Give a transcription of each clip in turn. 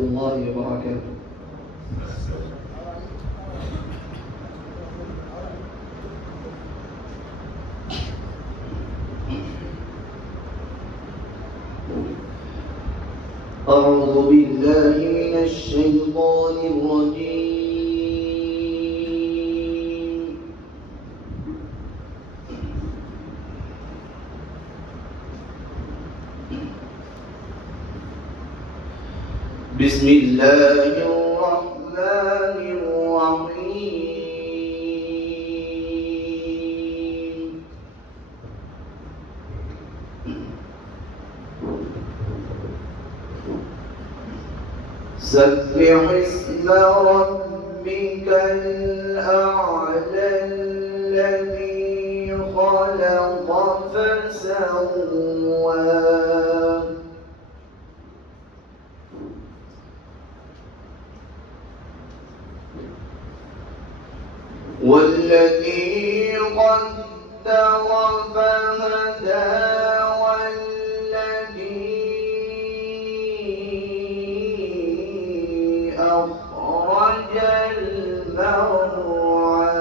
الله وبركاته. أعوذ بالله من الشيطان الرجيم. بسم الله الرحمن الرحيم. سبح اسم ربك الأعلى الذي خلق فسوى والذي قدر فهدى والذي أخرج المرعى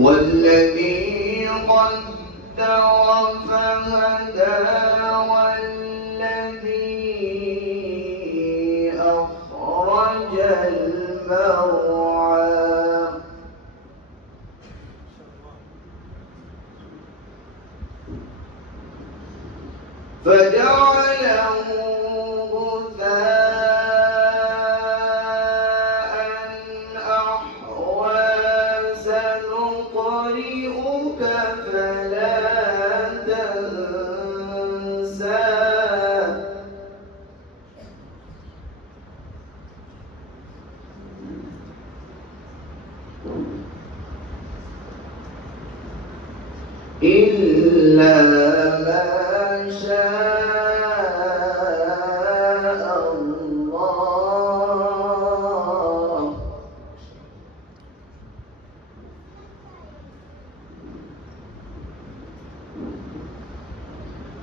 والذي قدر فهدى والذي أخرج المرعى فجعله غثاء أحوى سنقرئك فلا تنسى إلا ما شاء الله.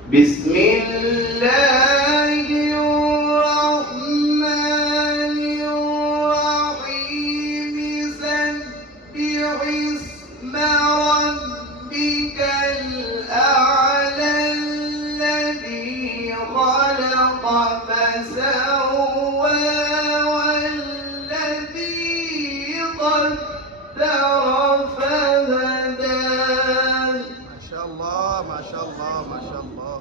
بسم الله الرحمن الرحيم. سبح اسم ربك الأعلى الذي خلق فسوى والذي قدر فهدى. ما شاء الله ما شاء الله ما شاء الله.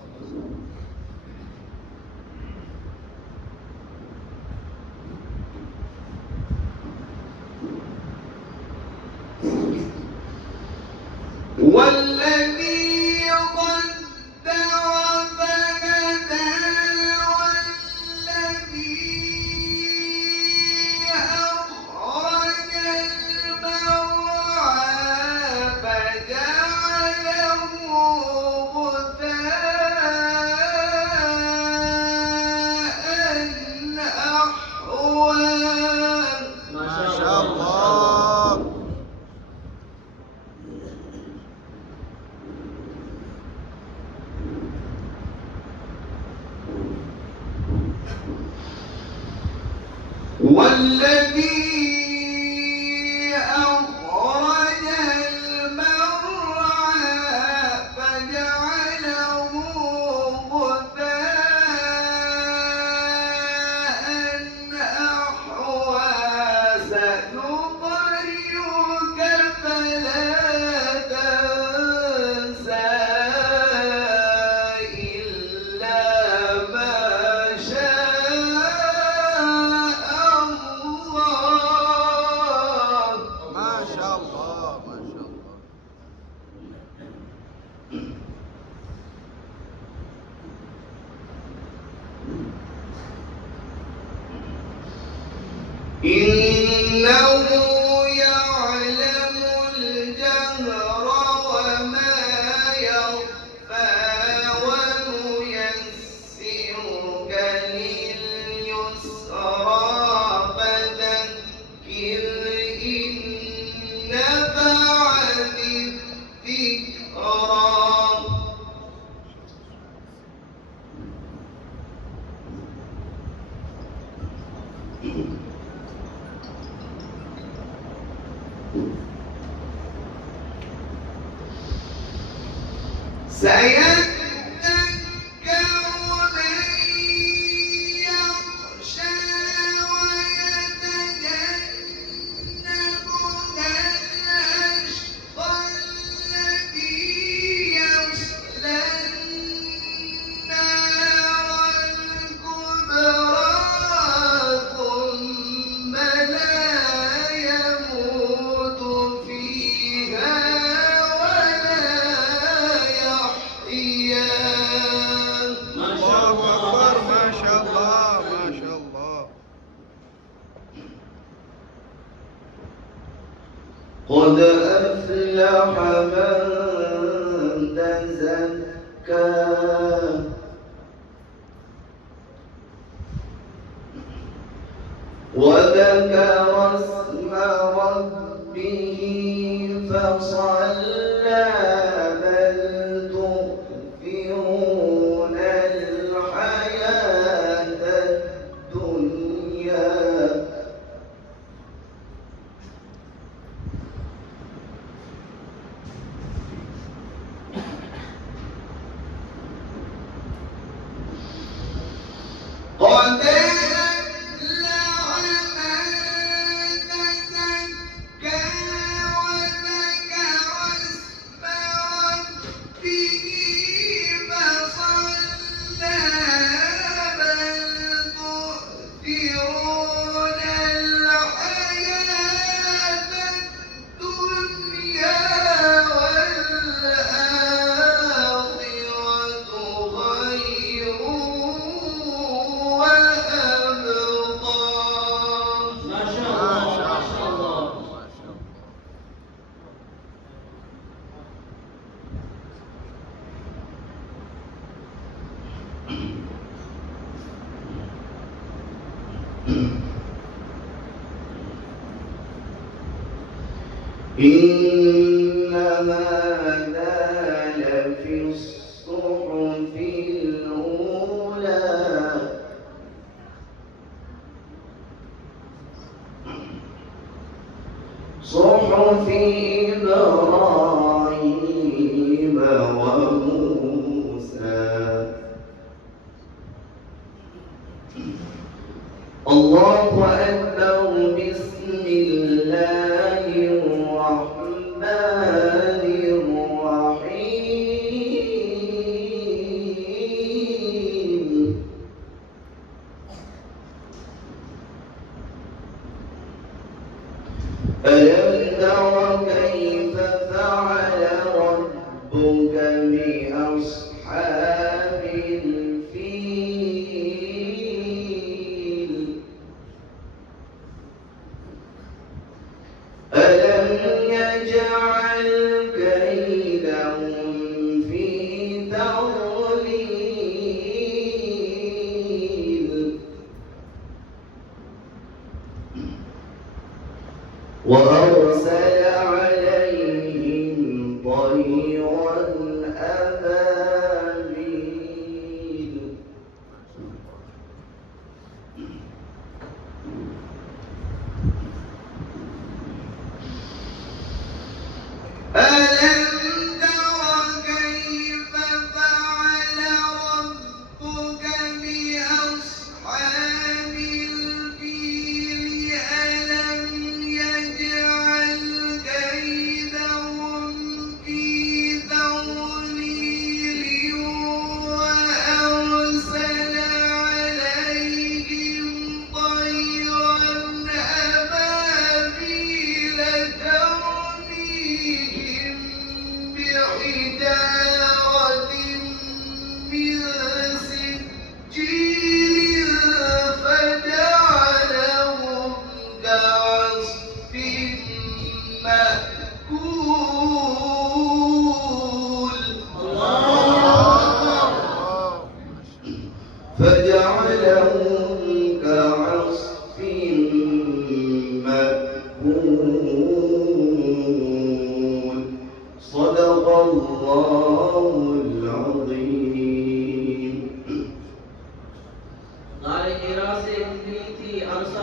والذي قدر فهدى والذي أخرج المرعى فجعله غثاء أحوى. ما شاء الله. والذي أخرج المرعى فجعله غثاء أحوى سنقرئك فلا تنسى إلا ما شاء الله. ما شاء الله ما شاء الله. إنه يعلم الجهر وما يخفى ونيسرك لليسرى قد أفلح من تزكى وذكر اسم ربه فصلى بل تؤثرون الحياة الدنيا قد أفلح من تزكى وذكر اسم ربه فصلى بل تؤثرون الحياة الدنيا والآخرة خير إن هذا لفي الصحف الأولى صحف إبراهيم وموسى الله أكبر بسم الله الرحمن الرحيم ألم تر كيف فعل ربك بأصحاب الفيل ألم يجعل كيدهم في تضليل وأرسل عليهم طيرا أبابيل ألم تر كيف فعل ربك بأصحاب الفيل ألم يجعل كيدهم في تضليل وأرسل عليهم طيرا أبابيل ترميهم بحجارة من سجيل فجعلهم كعصف مأكول فجعلهم كعصف مأكول صدق الله العظيم.